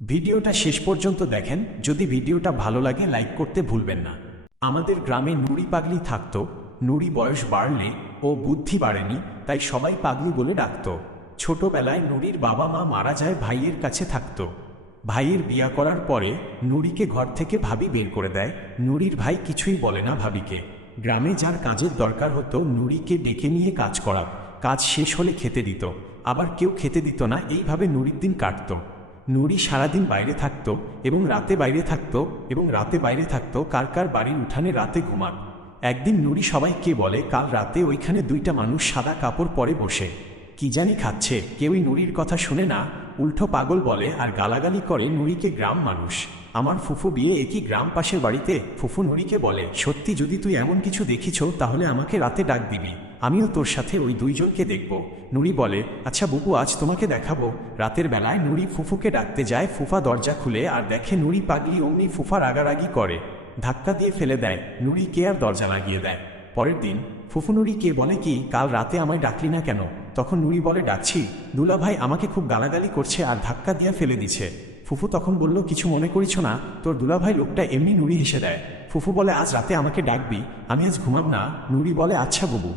ভিডিওটা শেষ পর্যন্ত দেখেন। যদি ভিডিওটা ভালো লাগে লাইক করতে ভুলবেন না। আমাদের গ্রামে নুড়ি পাগলি থাকতো। নুড়ি বয়স বাড়লে ও বুদ্ধি বাড়েনি, তাই সবাই পাগলি বলে ডাকতো। ছোটবেলায় নুড়ির বাবা মা মারা যায়, ভাইয়ের কাছে থাকতো। ভাইয়ের বিয়া করার পরে নুড়িকে ঘর থেকে ভাবি বের করে দেয়। নুড়ির ভাই কিছুই বলে না ভাবিকে। গ্রামে যার কাজের দরকার হতো নুড়িকে ডেকে নিয়ে কাজ করাত। কাজ শেষ হলে খেতে দিত, আবার কেউ খেতে দিত না। এইভাবে নুড়ির দিন কাটত। নুড়ি সারাদিন বাইরে থাকতো এবং রাতে বাইরে থাকতো এবং রাতে বাইরে থাকতো কার কার বাড়ির উঠানে রাতে ঘুমান। একদিন নুড়ি সবাইকে বলে, কাল রাতে ওইখানে দুইটা মানুষ সাদা কাপড় পরে বসে কি জানি খাচ্ছে। কেউই নুড়ির কথা শুনে না, উল্টো পাগল বলে আর গালাগালি করে নুড়িকে। গ্রাম মানুষ, আমার ফুফু বিয়ে একই গ্রাম পাশের বাড়িতে। ফুফু নুড়িকে বলে, সত্যি যদি তুই এমন কিছু দেখিছ তাহলে আমাকে রাতে ডাক দিবি, আমিও তোর সাথে ওই দুইজনকে দেখব। নুড়ি বলে, আচ্ছা বুবু, আজ তোমাকে দেখাবো। রাতের বেলায় নুড়ি ফুফুকে ডাকতে যায়। ফুফা দরজা খুলে আর দেখে নুড়ি পাগলি। অমনি ফুফা রাগারাগি করে, ধাক্কা দিয়ে ফেলে দেয় নুড়িকে আর দরজা লাগিয়ে দেয়। পরের দিন ফুফু নুড়িকে বলে, কি কাল রাতে আমায় ডাকলি না কেন? তখন নুড়ি বলে, ডাকছি, দুলা ভাই আমাকে খুব গালাগালি করছে আর ধাক্কা দিয়ে ফেলে দিছে। ফুফু তখন বলল, কিছু মনে করিছ না? তোর দুলাভাই লোকটা এমনি। নুড়ি হেসে দেয়। ফুফু বলে, আজ রাতে আমাকে ডাকবি, আমি আজ ঘুমাব না। নুড়ি বলে, আচ্ছা বুবু।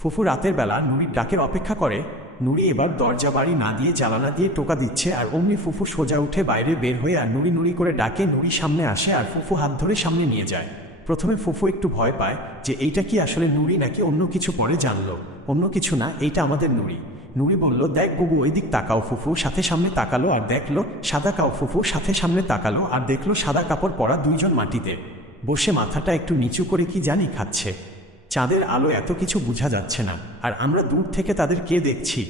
ফুফু রাতের বেলা নুড়ির ডাকের অপেক্ষা করে। নুড়ি এবার দরজা বাড়ি না দিয়ে জানালা দিয়ে টোকা দিচ্ছে, আর অমনি ফুফু সোজা উঠে বাইরে বের হয়ে আর নুড়ি নুড়ি করে ডাকে। নুড়ি সামনে আসে আর ফুফু হাত ধরে সামনে নিয়ে যায়। প্রথমে ফুফু একটু ভয় পায় যে এইটা কি আসলে নুড়ি নাকি অন্য কিছু। পরে জানলো অন্য কিছু না, এইটা আমাদের নুড়ি। নুড়ি বলল, দেখ বুবু, ওই দিক তাকাও। ফুফু সাথে সামনে তাকালো আর দেখলো সাদা কাও। ফুফু সাথে সামনে তাকালো আর দেখলো সাদা কাপড় পরা দুইজন মাটিতে বসে মাথাটা একটু নিচু করে কি জানি খাচ্ছে। চাঁদের আলো এত কিছু বোঝা যাচ্ছে না, আর আমরা দূর থেকে তাদের কে দেখছি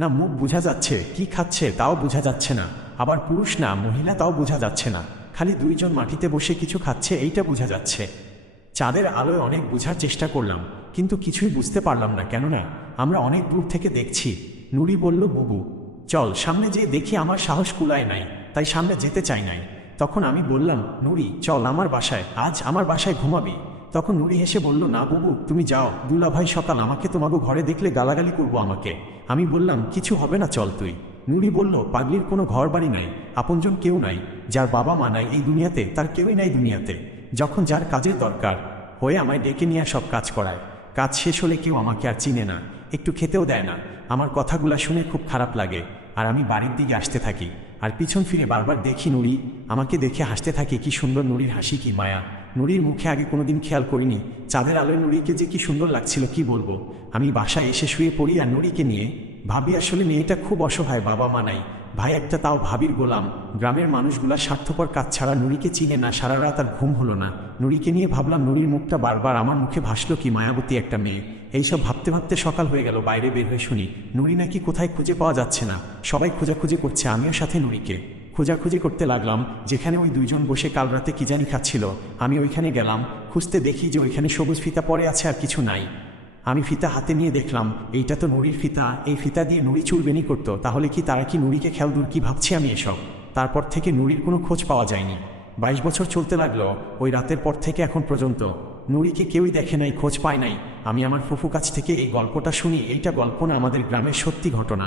না। মুখ বোঝা যাচ্ছে, কি খাচ্ছে তাও বোঝা যাচ্ছে না। আবার পুরুষ না মহিলা তাও বোঝা যাচ্ছে না, খালি দুইজন মাটিতে বসে কিছু খাচ্ছে এইটা বোঝা যাচ্ছে। চাঁদের আলোয় অনেক বোঝার চেষ্টা করলাম, কিন্তু কিছুই বুঝতে পারলাম না, কেননা আমরা অনেক দূর থেকে দেখছি। নুড়ি বলল, বুবু চল সামনে যেয়ে দেখি। আমার সাহস কুলায় নাই, তাই সামনে যেতে চাই নাই। তখন আমি বললাম, নুড়ি চল আমার বাসায়, আজ আমার বাসায় ঘুমাবি। তখন নুড়ি হেসে বলল, না বুবু তুমি যাও, দুলাভাই সকাল আমাকে তোমাকে ঘরে দেখলে গালাগালি করবো আমাকে। আমি বললাম, কিছু হবে না, চল তুই। নুড়ি বলল, পাগলির কোনো ঘর বাড়ি নাই, আপনজন কেউ নাই। যার বাবা মা নাই এই দুনিয়াতে, তার কেউই নাই দুনিয়াতে। যখন যার কাজের দরকার হয়ে আমায় ডেকে নিয়ে সব কাজ করায়। কাজ শেষ হলে কেউ আমাকে আর চিনে না, একটু খেতেও দেয় না। আমার কথাগুলো শুনে খুব খারাপ লাগে, আর আমি বাড়ির দিকে আসতে থাকি। আর পিছন ফিরে বারবার দেখি নুড়ি আমাকে দেখে হাসতে থাকে। কি সুন্দর নুড়ির হাসি, কি মায়া। নুড়ির মুখে আগে কোনোদিন খেয়াল করিনি। চাঁদের আলোয় নুড়িকে যে কি সুন্দর লাগছিল কি বলবো। আমি বাসায় এসে শুয়ে পড়ি আর নুড়িকে নিয়ে ভাবি, আসলে মেয়েটা খুব অসহায়, বাবা মা নাই, ভাই একটা, তাও ভাবির গোলাম। গ্রামের মানুষগুলা স্বার্থপর, কাজ ছাড়া নুড়িকে চিনে না। সারা রাত আর ঘুম হলো না। নুড়িকে নিয়ে ভাবলাম, নুড়ির মুখটা বারবার আমার মুখে ভাসলো, কি মায়াবতী একটা মেয়ে। এইসব ভাবতে ভাবতে সকাল হয়ে গেল। বাইরে বের হয়ে শুনি নুড়ি নাকি কোথায় খুঁজে পাওয়া যাচ্ছে না। সবাই খোঁজাখুঁজি করছে, আমিও সাথে নুড়িকে খোঁজাখুঁজি করতে লাগলাম। যেখানে ওই দুইজন বসে কাল রাতে কি জানি খাচ্ছিল, আমি ওইখানে গেলাম। খুঁজতে দেখি যে ওইখানে সবুজ ফিতা পড়ে আছে, আর কিছু নাই। আমি ফিতা হাতে নিয়ে দেখলাম, এইটা তো নুড়ির ফিতা। এই ফিতা দিয়ে নুড়ি চুলবেনি করতো, তাহলে কি তারা কি নুড়িকে খেয়াল দূর? কি ভাবছি আমি এসব। তারপর থেকে নুড়ির কোনো খোঁজ পাওয়া যায়নি। 22 বছর চলতে লাগলো। ওই রাতের পর থেকে এখন পর্যন্ত নুড়িকে কেউই দেখে নাই, খোঁজ পায় নাই। আমি আমার ফুফু কাছ থেকে এই গল্পটা শুনি। এইটা গল্প না, আমাদের গ্রামের সত্যি ঘটনা।